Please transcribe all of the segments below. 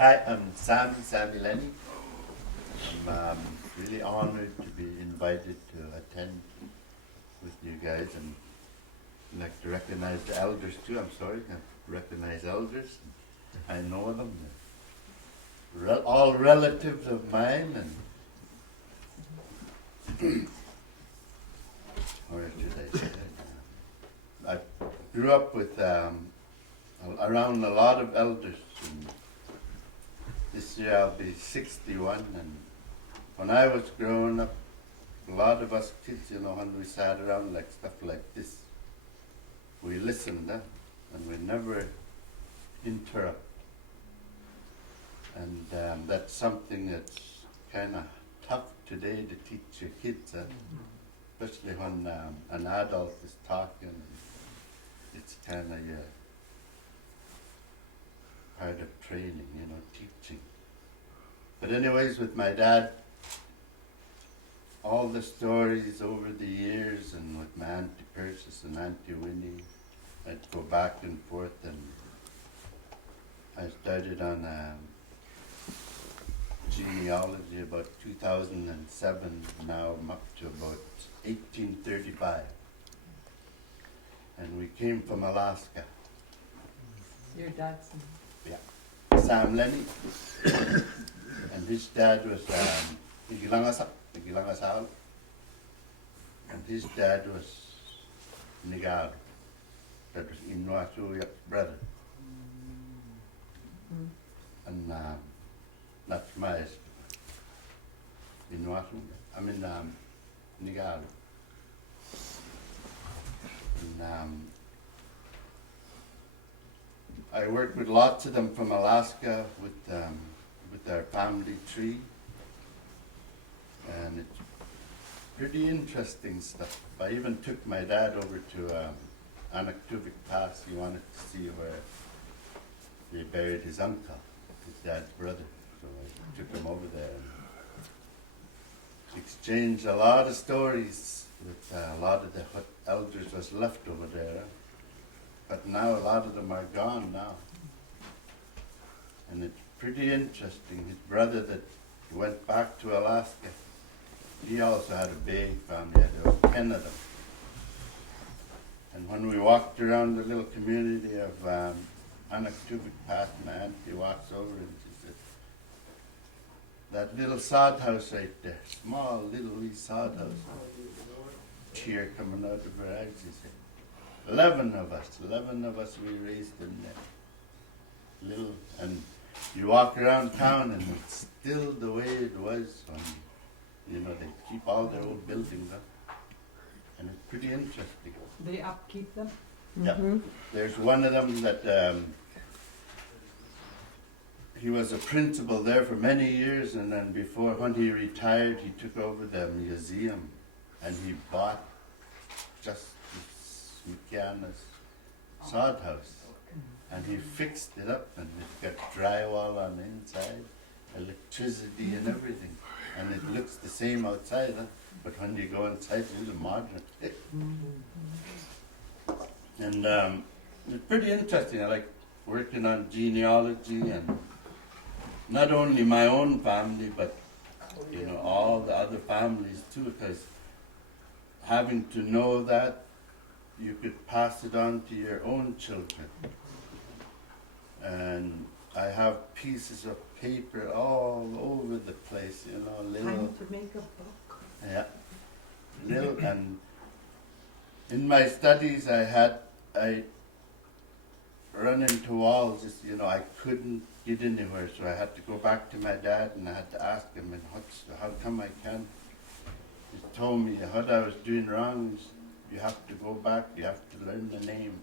Hi, I'm Sammie Lennie. I'm really honored to be invited to attend with you guys, and I'd like to recognize the elders too. I'm sorry, I can't recognize elders. I know them. They're all relatives of mine, and or should I say it? I grew up with around a lot of elders. And this year I'll be 61, and when I was growing up, a lot of us kids, when we sat around like stuff like this, we listened, and we never interrupt. And that's something that's kind of tough today to teach your kids, especially when an adult is talking. It's kind of part of training, teaching. But anyways, with my dad, all the stories over the years, and with my Auntie Persis and Auntie Winnie, I'd go back and forth, and I started on genealogy about 2007. Now I'm up to about 1835. And we came from Alaska. Your dad's Sam Lennie. And his dad was Igilangasal. And his dad was Nigar. That was Inuvialuit's brother. And that's my Nigar. And I worked with lots of them from Alaska with our family tree, and it's pretty interesting stuff. I even took my dad over to Inuvik Pass. He wanted to see where they buried his uncle, his dad's brother. So I took him over there and exchanged a lot of stories with a lot of the elders was left over there. But now a lot of them are gone now. And it's pretty interesting. His brother that went back to Alaska, he also had a big family. There were 10 of them. And when we walked around the little community of Inuvik Pass, my auntie walks over and she said, that little sod house right there, small little wee sod house, tear coming out of her eyes, she said. 11 of us we raised in there. Little, and you walk around town and it's still the way it was when, they keep all their old buildings up. And it's pretty interesting. They upkeep them? Yeah. There's one of them that he was a principal there for many years, and then when he retired, he took over the museum, and he bought just Mikiana's sod house, and he fixed it up, and it's got drywall on the inside, electricity and everything, and it looks the same outside, but when you go inside, it's modern. And it's pretty interesting. I like working on genealogy, and not only my own family, but all the other families too, because having to know that, you could pass it on to your own children. And I have pieces of paper all over the place, little. Time to make a book. Yeah, little. And in my studies, I run into walls. Just I couldn't get anywhere, so I had to go back to my dad, and I had to ask him, and how come I can't? He told me what I was doing wrong. You have to go back, you have to learn the name.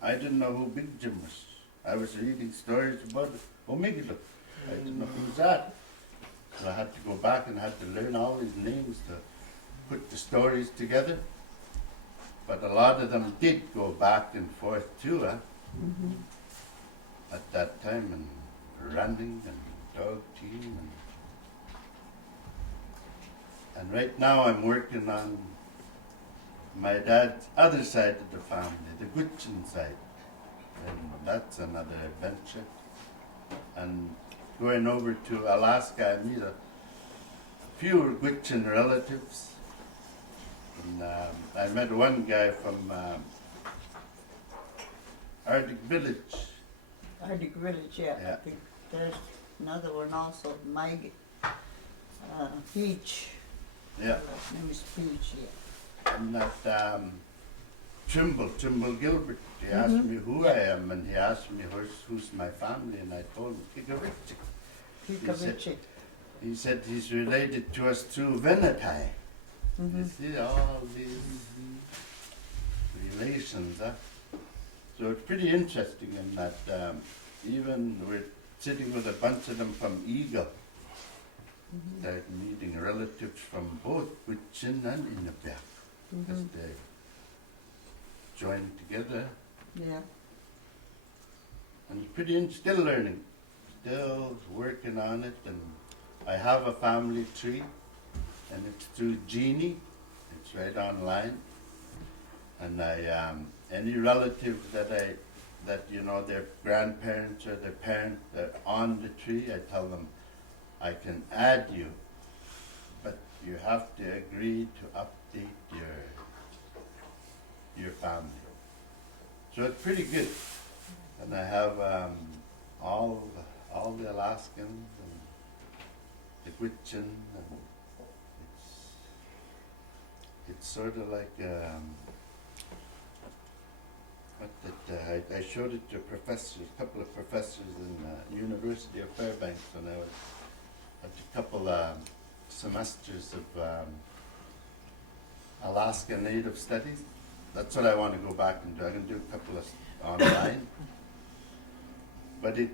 I didn't know who Big Jim was. I was reading stories about Omigilo. I didn't know who's that. So I had to go back and I had to learn all these names to put the stories together. But a lot of them did go back and forth too, at that time, and running and dog team. And right now I'm working on my dad's other side of the family, the Gutchin side. And that's another adventure. and going over to Alaska, I meet a few Gwich'in relatives. And I met one guy from Arctic Village. Arctic Village, yeah. Yeah. I think there's another one also, Mike Peach. Yeah. His name is Peach, yeah. And that Trimble Gilbert, he asked me who I am, and he asked me who's my family, and I told him Kikavitchik. Kikavitchik. He said he's related to us through Venetai. You see all these relations, huh? So it's pretty interesting in that even we're sitting with a bunch of them from Eagle. They're meeting relatives from both Gwich'in and Inuvialuit, because they joined together. Yeah. And it's pretty still learning, still working on it. And I have a family tree, and it's through Genie. It's right online. And I any relative that you know their grandparents or their parents are on the tree, I tell them I can add you, but you have to agree to update your family. So it's pretty good. And I have all the Alaskans and the Gwich'in, and it's sort of like I showed it to professors, a couple of professors in University of Fairbanks when I was at a couple semesters of Alaska Native Studies. That's what I want to go back and do. I can do a couple of online. But I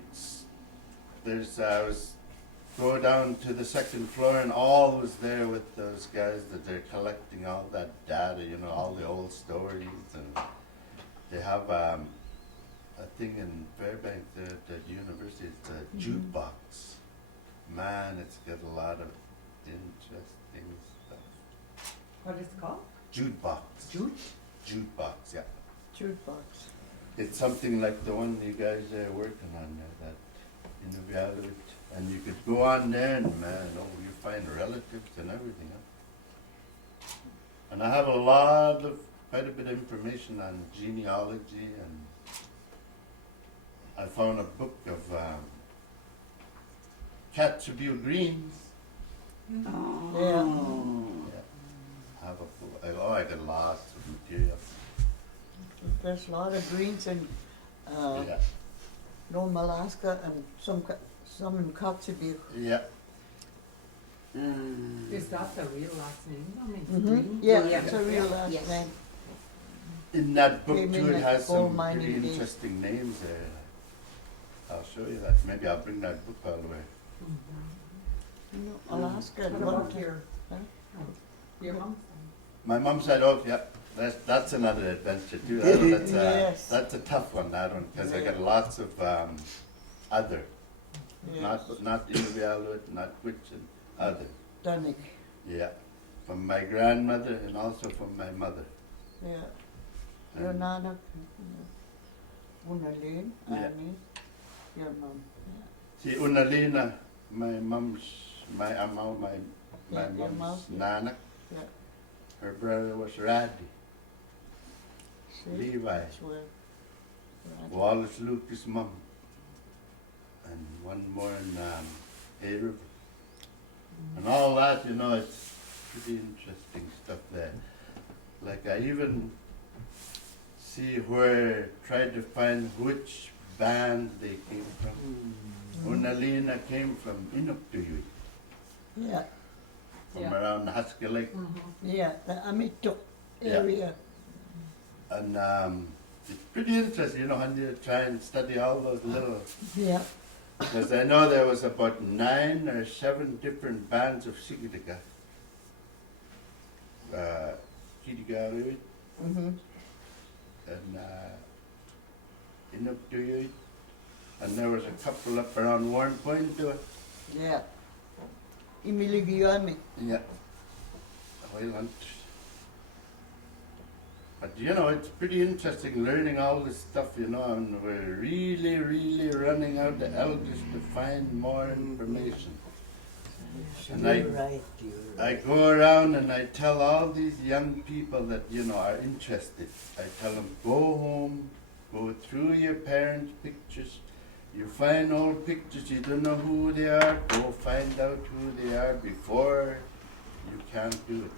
was go down to the second floor, and all was there with those guys that they're collecting all that data, you know, all the old stories. And they have a thing in Fairbanks at the university, it's a jukebox. Man, it's got a lot of interesting stuff. What is it called? Jukebox. Jukebox, yeah. Jukebox. It's something like the one you guys are working on there, that Inuvialuit. And you could go on there and man, you find relatives and everything. Huh? And I have quite a bit of information on genealogy, and I found a book of Katsubio Greens. Yeah. Yeah. I got lots of material. There's a lot of greens in Yeah. Nome, Alaska, and some in Kotzebue. Yeah. Is that the real last name? I mean, Mm-hmm. Green? Yeah, Yeah. it's a real last Yes. name. In that book Came in too, it like has gold some mining pretty days. interesting names there. I'll show you that. Maybe I'll bring that book all the way. You know, Alaska. What at one about time- your, Huh? your mom's My mom said, "Oh, yeah, that's another adventure too. Yes. That's a tough one, that one, because I got Yeah. lots of other, Yes. not Inuvialuit, not Gwich'in, other. Dunnick. Yeah, from my grandmother and also from my mother. Yeah. Your And- nana, Unalyn, Yeah. Annie, your mom. See, Unalina, my mom's Yeah, your mom's mom, yeah. nana. Yeah. Her brother was Raddy, See? Levi, That's where. Right. Wallace Lucas' mom, and one more in River. And all that, you know, it's pretty interesting stuff there. Like I even see tried to find which band they came from. Unalina came from Inuvialuit, Yeah, from Yeah. around Husky Lake. yeah, the Amitok Yeah. area. And it's pretty interesting, you know, when you try and study all those little, Yeah. because I know there was about 9 or 7 different bands of Sigiriga. Inuvialuit Mm-hmm. and Inuvialuit, and there was a couple up around Warren Point too. Yeah. Inuvialuit. Yeah. Well, But you know, it's pretty interesting learning all this stuff, you know, and we're really, really running out the elders to find more information. And I go around and I tell all these young people that, you know, are interested. I tell them, go home, go through your parents' pictures. You find old pictures, you don't know who they are, go find out who they are before you can't do it.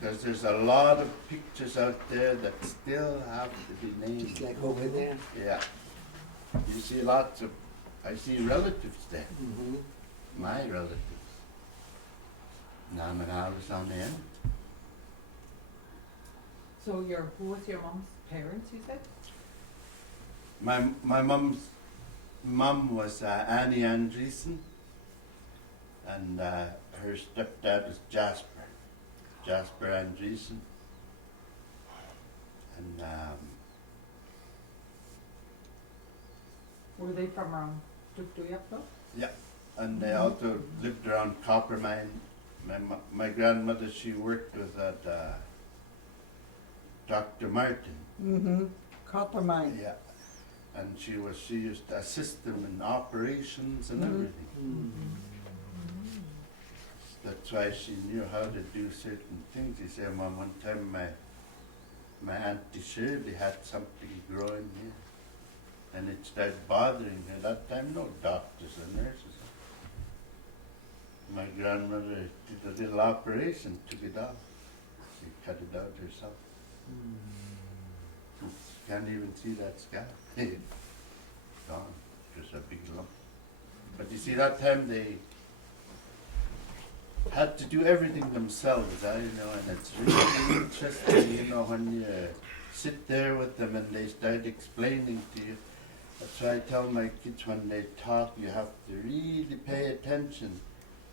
Because there's a lot of pictures out there that still have to be named. Just like over there. Yeah. You see lots of, I see relatives there, my relatives. Namanalus on the end. So who was your mom's parents, you said? My mum was Annie Andreessen, and her stepdad was Jasper Andreessen, and Were they from around Siliuyaq though? yeah, and they also lived around Coppermine. My grandmother, she worked with that Dr. Martin. Copper mine. Yeah, and she used to assist them in operations and everything. That's why she knew how to do certain things. He said, Mom, one time my Auntie Shirley had something growing here, and it started bothering her. That time, no doctors and nurses. My grandmother did a little operation, took it out. She cut it out herself. You can't even see that scalp. Gone. Just a big lump. But you see, that time they had to do everything themselves, you know, and it's really interesting, you know, when you sit there with them and they start explaining to you. That's why I tell my kids when they talk, you have to really pay attention.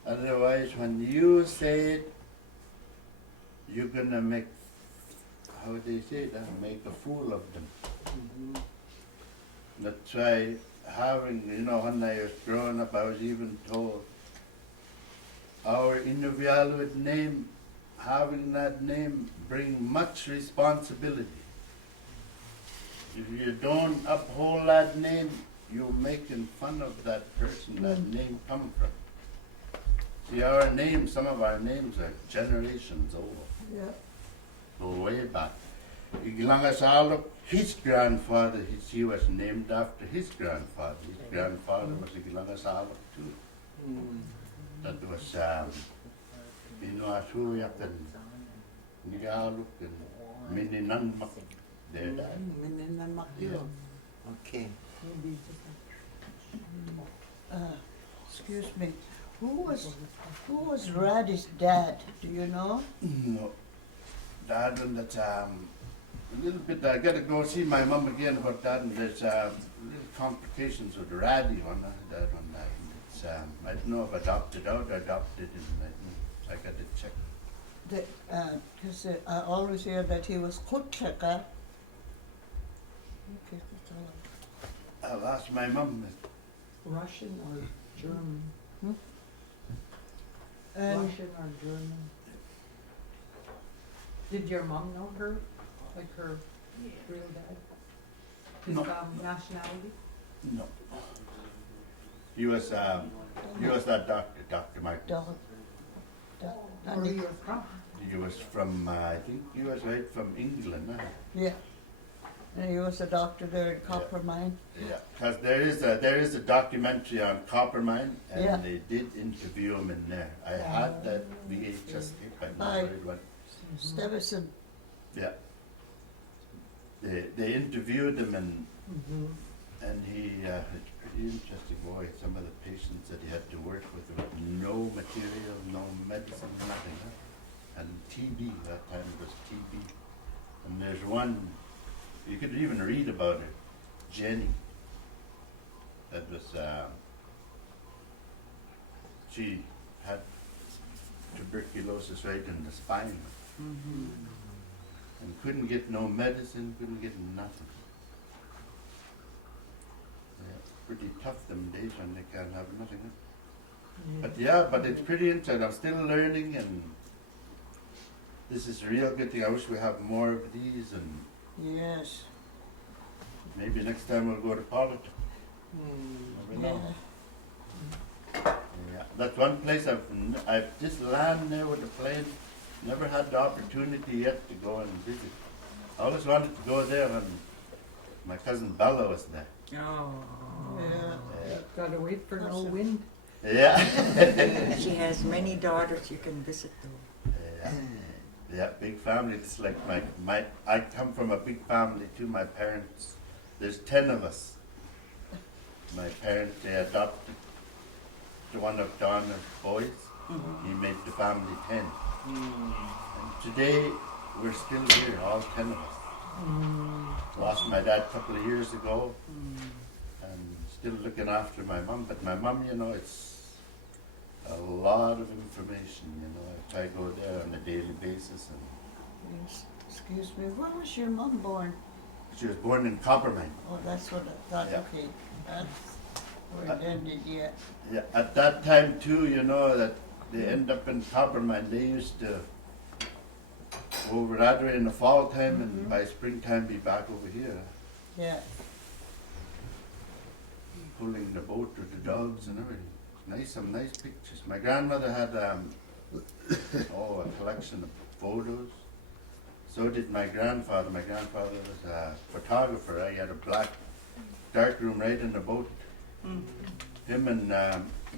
Otherwise, when you say it, you're gonna make, how they say that, make a fool of them. That's why having, you know, when I was growing up, I was even told, our Inuvialuit name, having that name, bring much responsibility. If you don't uphold that name, you're making fun of that person that name come from. See, our names, some of our names are generations old. Yeah. Go way back. Iglangasaluk, his grandfather, he was named after his grandfather. His grandfather was Iglangasaluk too. That was Siliuyaq and Inuvialuit and Mininanmak. They're died. Okay. Maybe just Excuse me. Who was Raddy's dad? Do you know? No. Dad, and that's a little bit, I gotta go see my mum again about that, and there's little complications with Raddy on that one. It's, I don't know if adopted out or adopted in, I gotta check. Because I always hear that he was Kutchaka. Okay, that's all. I'll ask my mum. Russian or German? And Russian or German? Did your mom know her? Like her real dad? His No. nationality? No. He was that doctor, Dr. Martin. dog. Where you were from? He was from, I think he was right from England, huh? Yeah. And he was a doctor there in Copper Mine. Yeah, because there is a documentary on Coppermine, and Yeah. they did interview him in there. I had that VHS tape. I Aye. never heard one. Stevison. Yeah. They interviewed him, and he it's pretty interesting. Boy, some of the patients that he had to work with no material, no medicine, nothing. Huh? And TB, that time it was TB. And there's one, you could even read about it, Jenny. That was, she had tuberculosis right in the spine. And couldn't get no medicine, couldn't get nothing. Yeah, it's pretty tough them days when they can't have nothing. Huh? But yeah, but it's pretty interesting. I'm still learning, and this is a real good thing. I wish we have more of these, and Yes. maybe next time we'll go to Pollitt. Never know. Yeah. Yeah, that's one place I've just land there with the plane. Never had the opportunity yet to go and visit. I always wanted to go there when my cousin Bella was there. Oh. Yeah. Gotta wait for no wind. Yeah. She has many daughters you can visit though. Yeah. Yeah, big family. It's like my I come from a big family too. My parents, there's 10 of us. My parents, they adopted one of Donna's boys. He made the family 10. And today, we're still here, all 10 of us. Lost my dad a couple of years ago, and still looking after my mom. But my mom, you know, it's a lot of information, you know. I try to go there on a daily basis. And Yes. Excuse me, when was your mom born? she was born in Coppermine. Oh, that's what I thought, Yeah. okay. That's where it ended, yeah. Yeah, at that time too, you know, that they end up in Coppermine. They used to go over that way in the fall time, and by springtime be back over here, Yeah. pulling the boat with the dogs and everything. Nice, some nice pictures. My grandmother had a collection of photos. So did my grandfather. My grandfather was a photographer. He had a black darkroom right in the boat. Him and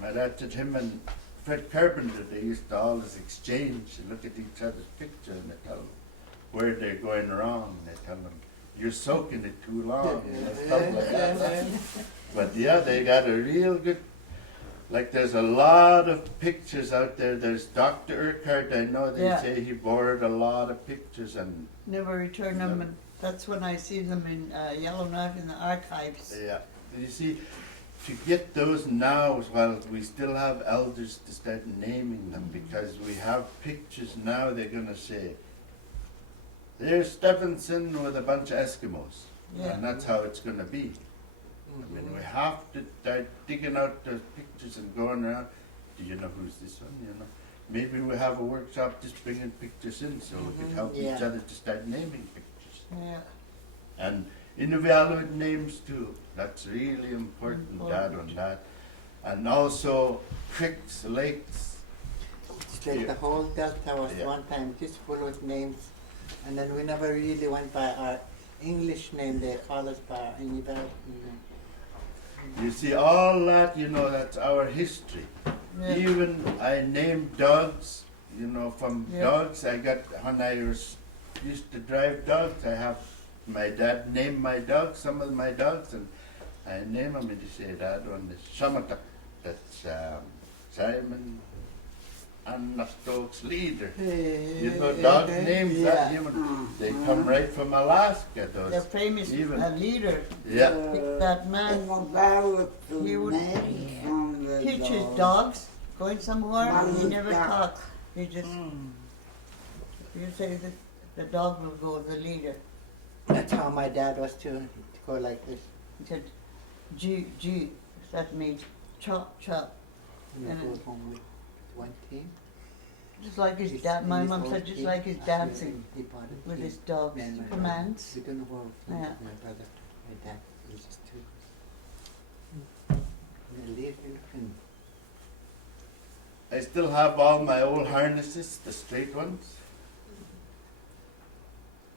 my dad said him and Fred Carpenter, they used to always exchange and look at each other's picture, and they tell them where they're going wrong. They tell them, you're soaking it too long, you know, stuff like that. But yeah, they got a real good, like there's a lot of pictures out there. There's Dr. Urquhart, I know they Yeah. say he borrowed a lot of pictures, and Never returned them, and that's when I see them in Yellowknife in the archives. yeah, you see, to get those now, well, we still have elders to start naming them, because we have pictures now. They're gonna say, there's Stephenson with a bunch of Eskimos, Yeah. and that's how it's gonna be. I mean, we have to start digging out those pictures and going around. Do you know who's this one? You know, maybe we have a workshop just bringing pictures in, so we could help each Yeah. other to start naming pictures. Yeah. And Inuvialuit names too. That's really important, Dad, on Important. that. And also creeks, lakes. It's like the whole Delta was Yeah. one time just full with names, and then we never really went by our English name. They call us by our Inuvialuit name. You see, all that, you know, that's our history. Yeah. Even I named dogs, you know, from Yeah. dogs I got, when I used to drive dogs, I have, my dad named my dogs, some of my dogs, and I name them, and he said, Dad, one is Shamatak, that's Simon Anastok's leader. You know, dog names, that human, they come right from Alaska, The those. famous Even- leader, Yeah, that man, he would teach his dogs, going somewhere, and he never talked. He just, you say that the dog will go with the leader. That's how my dad was too. To go like this. He said, G, that means chop, chop. And And we it- go home with one team. Just like his His- dad, my his mom old said, just team. like his dancing He bought a with team. his dogs, Me and my Superman's. We don't know where Yeah. my brother, my dad, was just two. And they live in I still have all my old harnesses, the straight ones.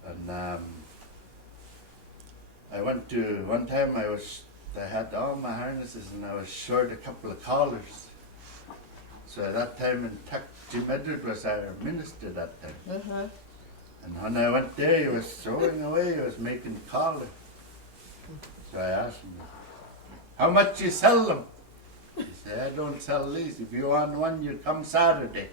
And I went to, one time I had all my harnesses and I was short a couple of collars. So at that time in Jim Edward was our minister that time. Uh-huh. And when I went there, he was throwing away, he was making collars. So I asked him, how much you sell them? He said, I don't sell these. If you want one, you come Saturday.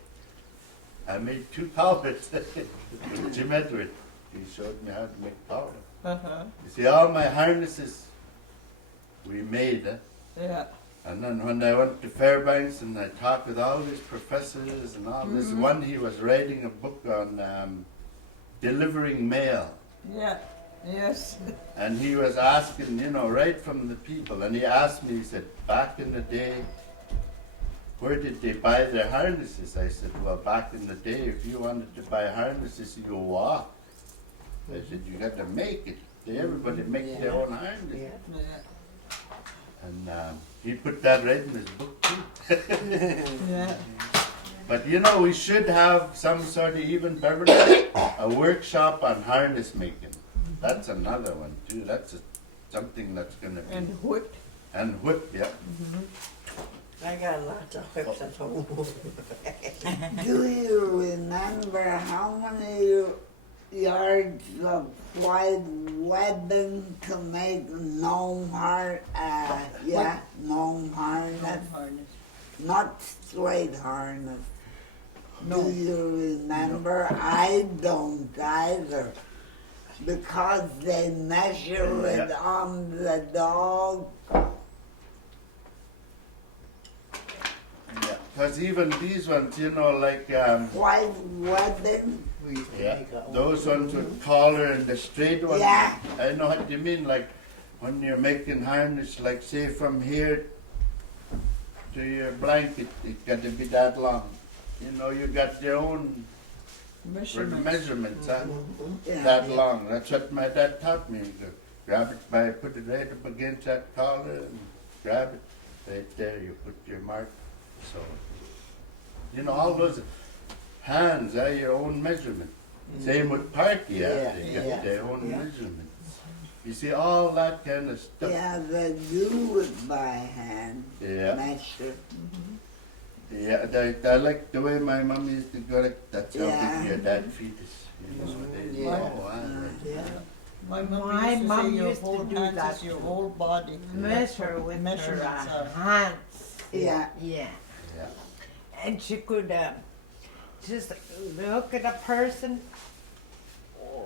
I made 2 collars with Jim Edward. He showed me how to make collars. Uh-huh. You see, all my harnesses we made. Yeah. And then when I went to Fairbanks and I talked with all these professors and all this, one he was writing a book on delivering mail. Yeah. Yes. And he was asking, you know, right from the people. And he asked me, he said, back in the day, where did they buy their harnesses? I said, well, back in the day, if you wanted to buy harnesses, you walk. I said, you got to make it. Everybody make their own harness. Yeah. Yeah. And he put that right in his book too. Yeah. But you know, we should have some sort of, even Beverly, a workshop on harness making. That's another one too. That's something that's gonna be. And whip. And whip, yeah. I got lots of whips at home. Do you remember how many yards of white webbing to make gnome gnome harness, Harness. not straight harness? No. Do you remember? I don't either, because they measure it on the dog. Yeah. Because even these ones, you know, like White webbing. We used to yeah, make our own. those ones with collar and the straight ones. Yeah. I know what you mean. Like when you're making harness, like say from here to your blanket, it got to be that long. You know, you got your own measurements, huh? Yeah. That long. That's what my dad taught me. You grab it by, put it right up against that collar and grab it right there. You put your mark. So, you know, all those hands are your own measurement. Same with party, they Yeah. got their own measurements. You see, all that kind of stuff. Yeah, they do it by hand. Yeah. Measure. Yeah, I like the way my mom used to go like, that's how Yeah. big your dad fetus. You know, they Yeah. know, Yeah. My My mom mom used to say your used to whole do hands that is your too. whole body. Measure with Measurements her are- hands. Yeah. Yeah. Yeah. And she could just look at a person,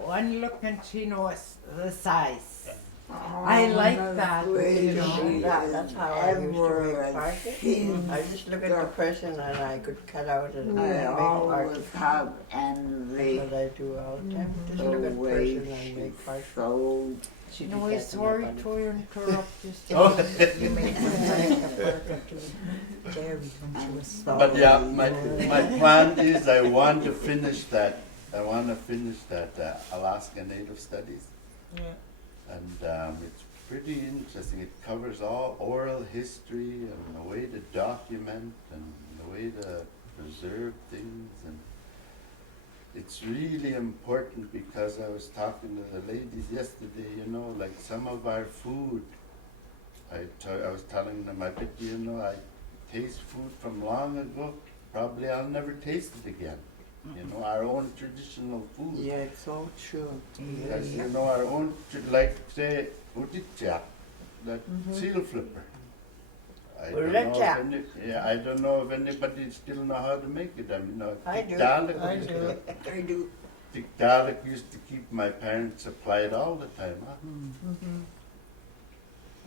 one look and she knows the size. I like that, you know. That's how I used to make parties. I just look at the person and I could cut out and I make always parties. have That's envy. what I do all the time. Just The look at the way person and she's make parties. so She No, did I'm that to my sorry buddy. to interrupt you. Oh. You make her like a burger to Jerry when she was small. But yeah, my plan is I want to finish that. I want to finish that Alaska Native Studies, Yeah. and it's pretty interesting. It covers all oral history and the way to document and the way to preserve things, and it's really important because I was talking to the ladies yesterday. You know, like some of our food. I was telling them, I bet you know I taste food from long ago. Probably I'll never taste it again. You know, our own traditional food. Yeah, it's so true. Because, you know, our own, like, say, utitja, that seal flipper. I don't know if any, I don't know if anybody still know how to make it. I mean, I do. Tiktaalik I used do. to- I do. Tiktaalik used to keep my parents supplied all the time, huh?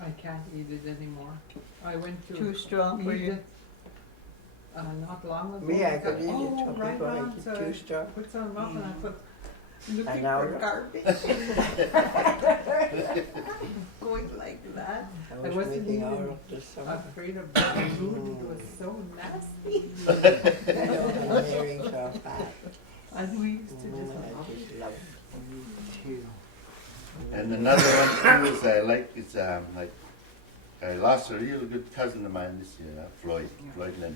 I can't eat it anymore. I went to Too strong for eat you. it, not long ago. Me, I thought, could eat it, oh, some right people on, make it so too I strong. put some up and I put, looking now for I- garbage. Going like that. I was wasn't making even all of this summer. Afraid of the food, it was so nasty. I know my earrings are fat. And we used to just I love it. just love it. Too. And another one too is I like is like I lost a real good cousin of mine this year, Floyd Lennie.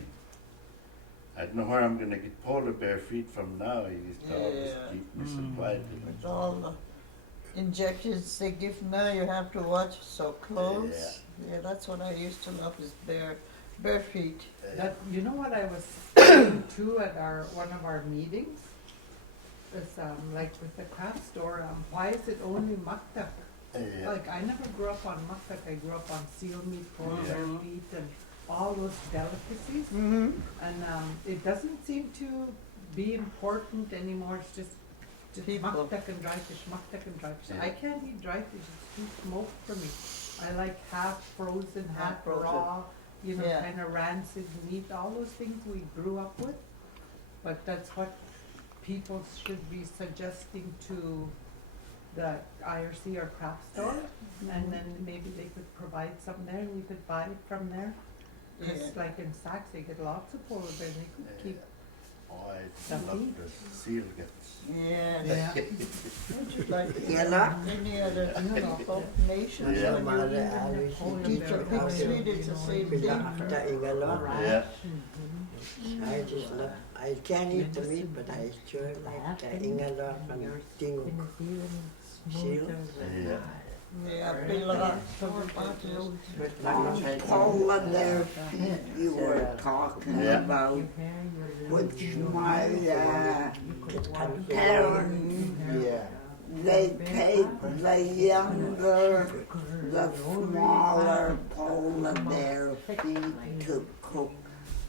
I don't know where I'm gonna get polar bear feet from now. He used to always Yeah. keep me supplied. With all the injections they give now, you have to watch so close. Yeah, that's what I used to love is bare feet. That, you know what I was saying too at one of our meetings? Is like with the craft store, why is it only maktak? Yeah. Like I never grew up on maktak, I grew up on seal meat, polar bear feet and all those delicacies. Mm-hmm. And it doesn't seem to be important anymore, it's just People. maktak and dry fish, maktak and dry fish. Yeah. I can't eat dry fish, it's too smoked for me. I like half frozen, half Half frozen. raw, you know, Yeah. kind of rancid meat, all those things we grew up with. But that's what people should be suggesting to the IRC or craft store. And then maybe they could provide some there and we could buy it from there. It's like in Sax, they get lots of polar bears. They could keep. Oh, I Some love tea. the seal gets. Yeah. Just like Yeah. any other nations, Yeah. when you teach a pig Swede, it's the same thing. Yeah. I just love, I can't eat the meat, but I sure like the ingalot and tingo. Seal. Yeah. Yeah, Billa, Tomato. Polar bear feet you were talking Yeah. about, which my It's kind of parents, yeah. they take the younger, the smaller polar bear feet to cook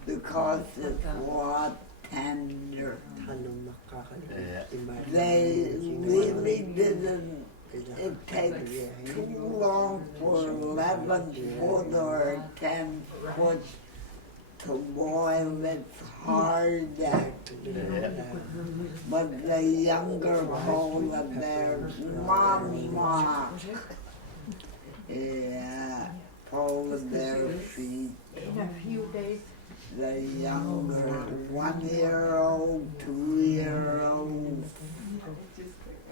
because it's a lot tender. Tanong makakalimutan. Yeah. They really didn't. It takes too long for 11 foot or 10 foot to boil. It's hard. Yeah. But the younger polar bears, mama. Yeah, polar bear feet. In a few days. The younger 1-year-old, 2-year-olds,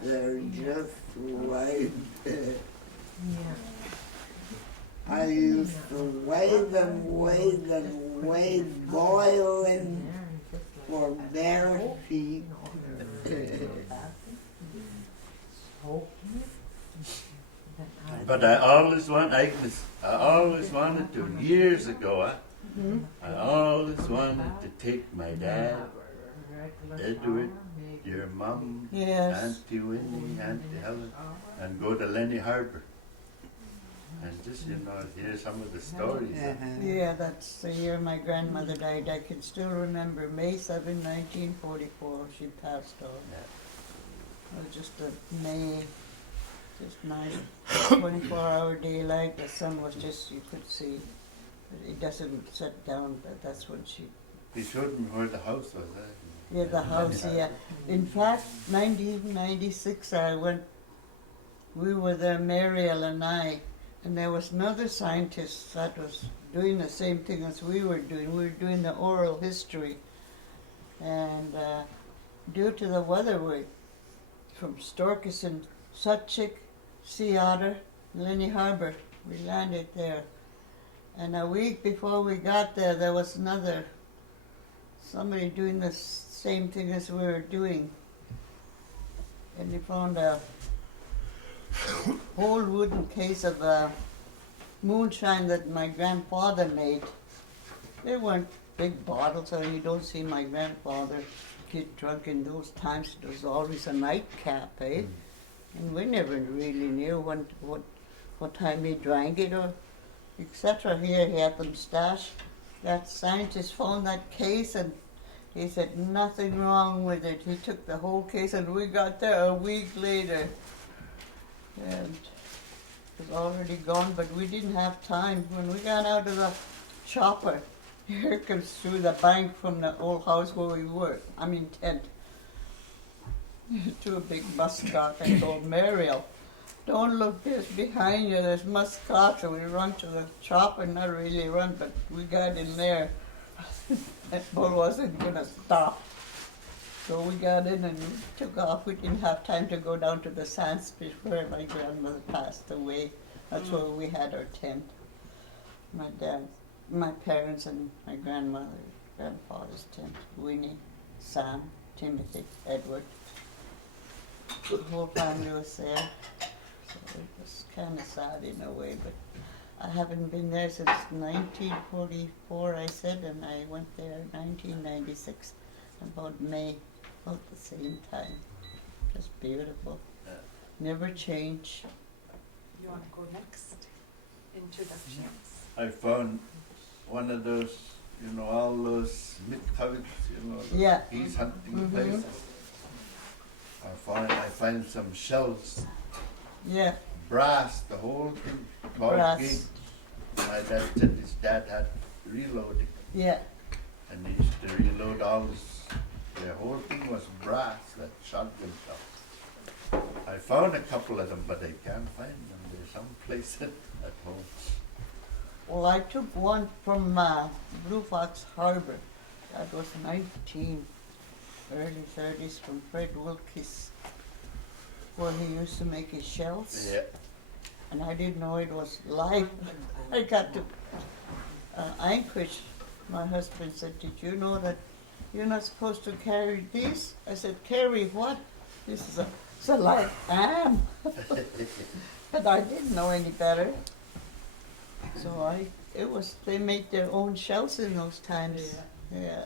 they're just right there. I used to wait boiling for bare feet. But I always wanted to, years ago, I always wanted to take my dad, Edward, your mom, Yes. Auntie Winnie, Auntie Helen, and go to Lennie Harbor. And just, hear some of the stories. Yeah, that's the year my grandmother died. I can still remember May 7, 1944, she passed on. It was just a May, just nice, 24-hour daylight. The sun was just, you could see. It doesn't set down, but that's when she. He showed me where the house was. Yeah, the house, yeah. In fact, 1996, we were there, Mariel and I, and there was another scientist that was doing the same thing as we were doing. We were doing the oral history. And due to the weather, from Storkis and Sutchik, Sea Otter, Lennie Harbor, we landed there. And a week before we got there, there was somebody doing the same thing as we were doing. And they found a whole wooden case of moonshine that my grandfather made. They weren't big bottles, I mean, you don't see my grandfather get drunk in those times. It was always a nightcap, eh? And we never really knew what time he drank it or etc. Here he had them stashed. That scientist found that case and he said nothing wrong with it. He took the whole case and we got there a week later. And it was already gone, but we didn't have time. When we got out of the chopper, here comes through the bank from the old house where we were, tent, to a big muskrat. I told Mariel, don't look just behind you, there's muskrat. So we run to the chopper, not really run, but we got in there. That bull wasn't going to stop. So we got in and took off. We didn't have time to go down to the sandspit where my grandmother passed away. That's where we had our tent. My dad, my parents and my grandfather's tent. Winnie, Sam, Timothy, Edward. The whole family was there. So it was kind of sad in a way, but I haven't been there since 1944, I said, and I went there in 1996, about May, about the same time. Just beautiful. Never change. You want to go next? Introductions. I found one of those, all those mid-covered, Yeah. peace hunting places. I find some shells, Yeah, brass, the whole thing, tall Brass. gate. My dad said his dad had reloading, yeah. and he used to reload all this. The whole thing was brass, that shotgun shell. I found a couple of them, but I can't find them. They're someplace at home. Well, I took one from Blue Fox Harbor. That was early 30s from Fred Wilkes, where he used to make his shells. Yeah. And I didn't know it was live. I got to Anchorage. My husband said, "Did you know that you're not supposed to carry these?" I said, "Carry what?" This is a live ham. But I didn't know any better. So they made their own shells in those times. Yeah.